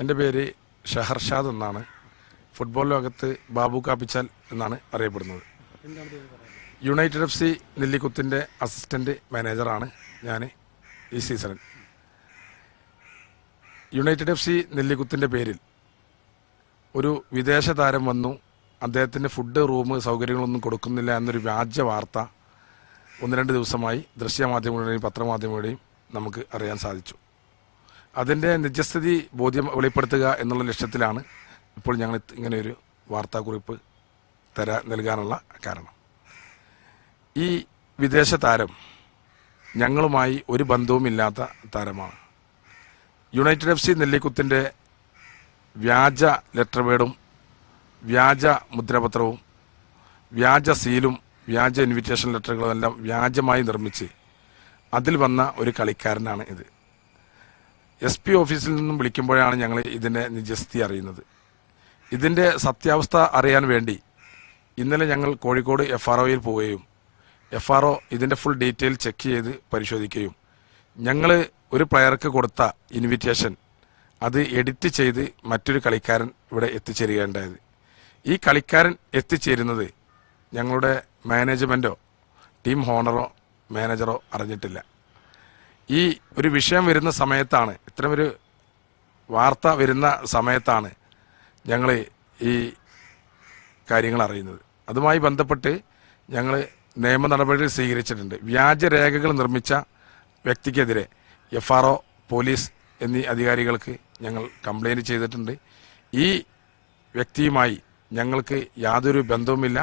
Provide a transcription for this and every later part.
എൻ്റെ പേര് ഷഹർഷാദ് എന്നാണ്. ഫുട്ബോൾ ലോകത്ത് ബാബു കാപ്പിച്ചാൽ എന്നാണ് അറിയപ്പെടുന്നത്. യുണൈറ്റഡ് FC നെല്ലിക്കുത്തിൻ്റെ അസിസ്റ്റൻ്റ് മാനേജറാണ് ഞാൻ ഈ സീസണിൽ. യുണൈറ്റഡ് FC നെല്ലിക്കുത്തിൻ്റെ പേരിൽ ഒരു വിദേശ താരം വന്നു, അദ്ദേഹത്തിന് ഫുഡ്, റൂം സൗകര്യങ്ങളൊന്നും കൊടുക്കുന്നില്ല എന്നൊരു വ്യാജ വാർത്ത 1-2 ദിവസമായി ദൃശ്യമാധ്യമങ്ങളുടെയും പത്രമാധ്യമങ്ങളുടെയും നമുക്ക് അറിയാൻ സാധിച്ചു. അതിൻ്റെ നിജസ്ഥിതി വെളിപ്പെടുത്തുക എന്നുള്ള ലക്ഷ്യത്തിലാണ് ഇപ്പോൾ ഞങ്ങൾ ഇങ്ങനെയൊരു വാർത്താക്കുറിപ്പ് നൽകാനുള്ള കാരണം. ഈ വിദേശ താരം ഞങ്ങളുമായി ഒരു ബന്ധവുമില്ലാത്ത താരമാണ്. യുണൈറ്റഡ് FC നെല്ലിക്കുത്തിൻ്റെ വ്യാജ ലെറ്റർ പേഡും വ്യാജ മുദ്രപത്രവും വ്യാജ സീലും വ്യാജ ഇൻവിറ്റേഷൻ ലെറ്ററുകളും എല്ലാം വ്യാജമായി നിർമ്മിച്ച് അതിൽ വന്ന ഒരു കളിക്കാരനാണ് ഇത്. SP ഓഫീസിൽ നിന്നും വിളിക്കുമ്പോഴാണ് ഞങ്ങൾ ഇതിൻ്റെ നിജസ്ഥിതി അറിയുന്നത്. ഇതിൻ്റെ സത്യാവസ്ഥ അറിയാൻ വേണ്ടി ഇന്നലെ ഞങ്ങൾ കോഴിക്കോട് FROയിൽ പോവുകയും FRO ഇതിൻ്റെ ഫുൾ ഡീറ്റെയിൽ ചെക്ക് ചെയ്ത് പരിശോധിക്കുകയും ഞങ്ങൾ ഒരു പ്ലെയർക്ക് കൊടുത്ത ഇൻവിറ്റേഷൻ അത് എഡിറ്റ് ചെയ്ത് മറ്റൊരു കളിക്കാരൻ ഇവിടെ എത്തിച്ചേരുകയുണ്ടായത്. ഈ കളിക്കാരൻ എത്തിച്ചേരുന്നത് ഞങ്ങളുടെ മാനേജ്മെൻറ്റോ ടീം ഓണറോ മാനേജറോ അറിഞ്ഞിട്ടില്ല. ഈ ഒരു വിഷയം വരുന്ന സമയത്താണ്, ഇത്തരമൊരു വാർത്ത വരുന്ന സമയത്താണ് ഞങ്ങൾ ഈ കാര്യങ്ങൾ അറിയുന്നത്. അതുമായി ബന്ധപ്പെട്ട് ഞങ്ങൾ നിയമ നടപടികൾ സ്വീകരിച്ചിട്ടുണ്ട്. വ്യാജരേഖകൾ നിർമ്മിച്ച വ്യക്തിക്കെതിരെ FRO, പോലീസ് എന്നീ അധികാരികൾക്ക് ഞങ്ങൾ കംപ്ലൈൻറ്റ് ചെയ്തിട്ടുണ്ട്. ഈ വ്യക്തിയുമായി ഞങ്ങൾക്ക് യാതൊരു ബന്ധവുമില്ല.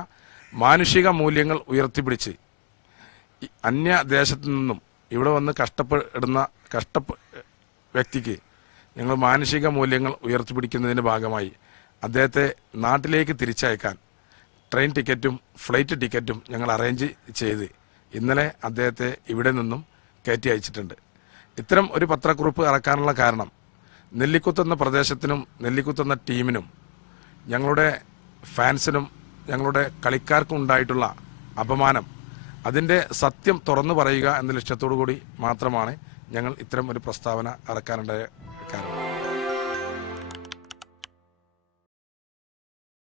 മാനുഷിക മൂല്യങ്ങൾ ഉയർത്തിപ്പിടിച്ച് അന്യദേശത്തു നിന്നും ഇവിടെ വന്ന് കഷ്ടപ്പെടുന്ന വ്യക്തിക്ക് ഞങ്ങൾ മാനുഷിക മൂല്യങ്ങൾ ഉയർത്തിപ്പിടിക്കുന്നതിൻ്റെ ഭാഗമായി അദ്ദേഹത്തെ നാട്ടിലേക്ക് തിരിച്ചയക്കാൻ ട്രെയിൻ ടിക്കറ്റും ഫ്ലൈറ്റ് ടിക്കറ്റും ഞങ്ങൾ അറേഞ്ച് ചെയ്ത് ഇന്നലെ അദ്ദേഹത്തെ ഇവിടെ നിന്നും കയറ്റി അയച്ചിട്ടുണ്ട്. ഇത്തരം ഒരു പത്രക്കുറിപ്പ് ഇറക്കാനുള്ള കാരണം നെല്ലിക്കുത്ത് എന്ന പ്രദേശത്തിനും നെല്ലിക്കുത്ത് എന്ന ടീമിനും ഞങ്ങളുടെ ഫാൻസിനും ഞങ്ങളുടെ കളിക്കാർക്കും ഉണ്ടായിട്ടുള്ള അപമാനം, അതിൻ്റെ സത്യം തുറന്നു പറയുക എന്ന ലക്ഷ്യത്തോടു കൂടി മാത്രമാണ് ഞങ്ങൾ ഇത്തരം ഒരു പ്രസ്താവന ഇറക്കാനുണ്ടായ